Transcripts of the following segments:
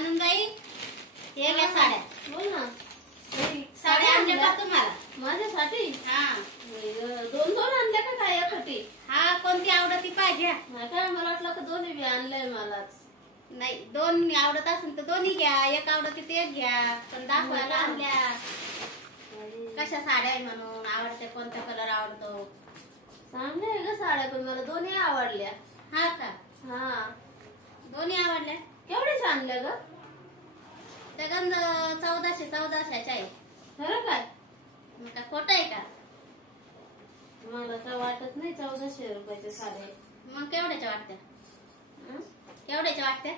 नंदबाई हे घ्या साड्या. बोल ना. साड्या आणल्या का तुम्हाला? माझ्यासाठी? हा. दोन दोन आणल्या का काय एकटी? हा, कोणती आवडती पाहिजे? काय मला वाटलं का दोन्ही बी आणलंय मलाच. नाही, दोन आवडत असेल तर दोन्ही घ्या, एक आवडती ते एक घ्या. पण दाखवायला आणल्या. कशा साड्या आहे म्हणून, आवडते कोणता कलर आवडतो? चांगल्या आहे ग साड्या, पण मला दोन्ही आवडल्या. हा का? हा. दोन्ही आवडल्या? केवढ्याच्या आणल्या ग? त्या गंज 1400च्या आहे. खरं काय? मग काय खोटं आहे का? मला तर वाटत नाही 1400 रुपयाच्या साड्या. मग केवढ्याच्या वाटत्या? केवढ्याच्या वाटत्या?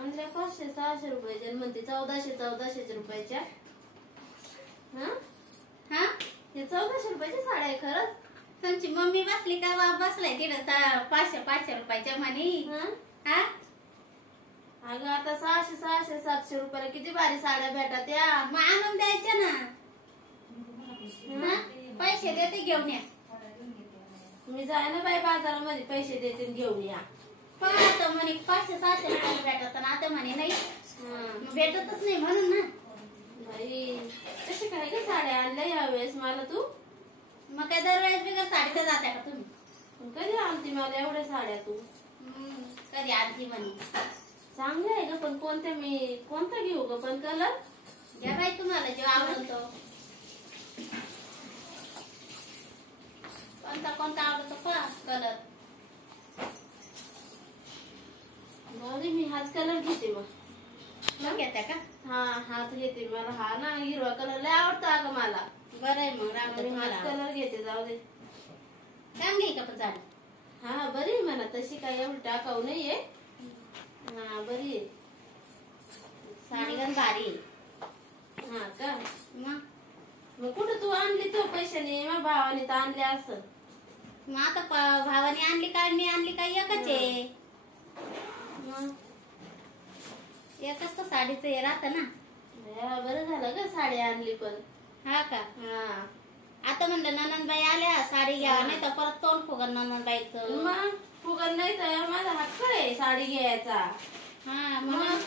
आणल्या 500-600 रुपयाच्या, म्हणते 1400 रुपयाच्या. हा हा, हे 1400 रुपयाच्या साड्या आहे खरंच? तुमची मम्मी बसली का बाप बसलाय तिथं 500 रुपयाच्या म्हणी? हा, अगं आता 600-700 रुपयाला किती भारी साड्या भेटतात या. मग आणून द्यायच्या ना. पैसे देते घेऊन या. मी जाय ना बाई बाजारामध्ये, पैसे देते घेऊन या. पाहतो म्हणे 500-600 रुपयाला भेटत, आता म्हणे नाही. मग भेटतच नाही म्हणून ना. बाई कशी काय ग साड्या आणल्या यावेळेस मला तू? मग काय दरवेळेस बिगर साडीचं जात्या का तुम्ही? कधी आणती मला एवढ्या साड्या तू? कधी आणती म्हणे. चांगल्या आहे ग, पण कोणता घेऊ ग? पण कलर घ्या बाई तुम्हाला जो आवडतो. कोणता आवडतो का कलर? मी हाच कलर घेते मग. मग घेत्या का? हा, हाच घेते. मला हा ना हिरवा कलर लय आवडतो अगं मला. बरं आहे मग, रामदेव तुम्हाला हाच कलर घेते. जाऊ दे. चांगली आहे का पण साडी? हा बरी आहे म्हणा, तशी काय एवढी टाकाऊ नाहीये. हा बरी आहे साडी पण भारी आहे. हा का? मग कुठं तू आणली तो पैशाने? मग भावाने तर आणले असं. मग आता भावाने आणली काय मी आणली काय एकच आहे. मग एकच तर साडीचं हे राहतं ना. बरं झालं ग साडी आणली पण. हा का? हा. आता म्हणलं ननंदबाई आल्या साडी घ्यावा, नाही तर परत तोंड फुगल ननंदबाईचं. मग फुगल नाही तर माझा हक्क आहे साडी घ्यायचा. हा, मग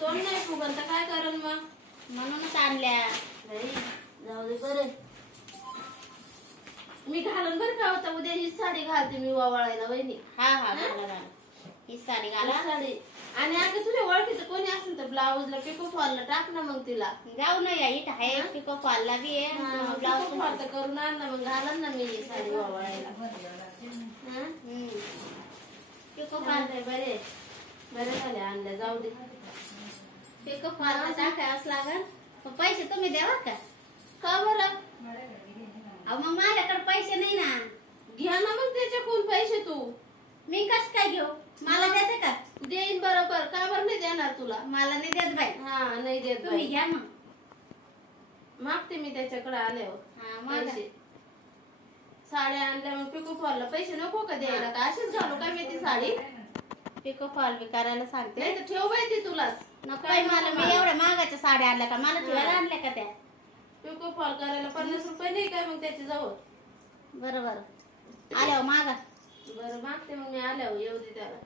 तोंड नाही फुगल तर काय करेल मग? म्हणूनच आणल्या. जाऊ दे. बरं मी घालून बरं का होता, उद्या ही साडी घालते मी वावळायला वहिनी. हा घाला. ही साडी घाला. साडी. आणि अगं तुझ्या ओळखीचं कोणी असेल तर ब्लाऊजला पिको फॉलला टाक ना मग तिला. जाऊ ना, या इथं आहे पिको फॉलला बी आहे. ब्लाऊज फॉल तर करून आण ना, मग घालन ना मी ही साडी वावळायला. पिको फॉल बरे झाले आणल्या. जाऊ दे. पिको फॉल टाकायच लागल. पैसे तुम्ही द्यावा का? का बरं? अहो मग माझ्याकडे पैसे नाही ना. घ्या ना मग त्याच्याकडून पैसे तू. मी कस काय घेऊ? मला देते का? देईन बरोबर. का बरं नाही देणार तुला? मला नाही देत बाई. हा नाही देत. तुम्ही घ्या मग. मागते मी त्याच्याकडे आल्यावर पैसे. साड्या आणल्या मग पिको फॉलला पैसे नको का द्यायला? का अशीच घालू काय मी ती साडी? पिको फॉल बी करायला सांगते. नाही तर ठेव बाई ती तुलाच. नको मला. मी एवढ्या महागाच्या साड्या आणल्या का? मला ठेवायला आणल्या का त्या? पिको फॉल करायला 50 रुपये नाही काय मग त्याच्या जवळ? बरोबर आल्यावर मागा. बरं मागते मग मी आल्यावर. येऊ दे त्याला.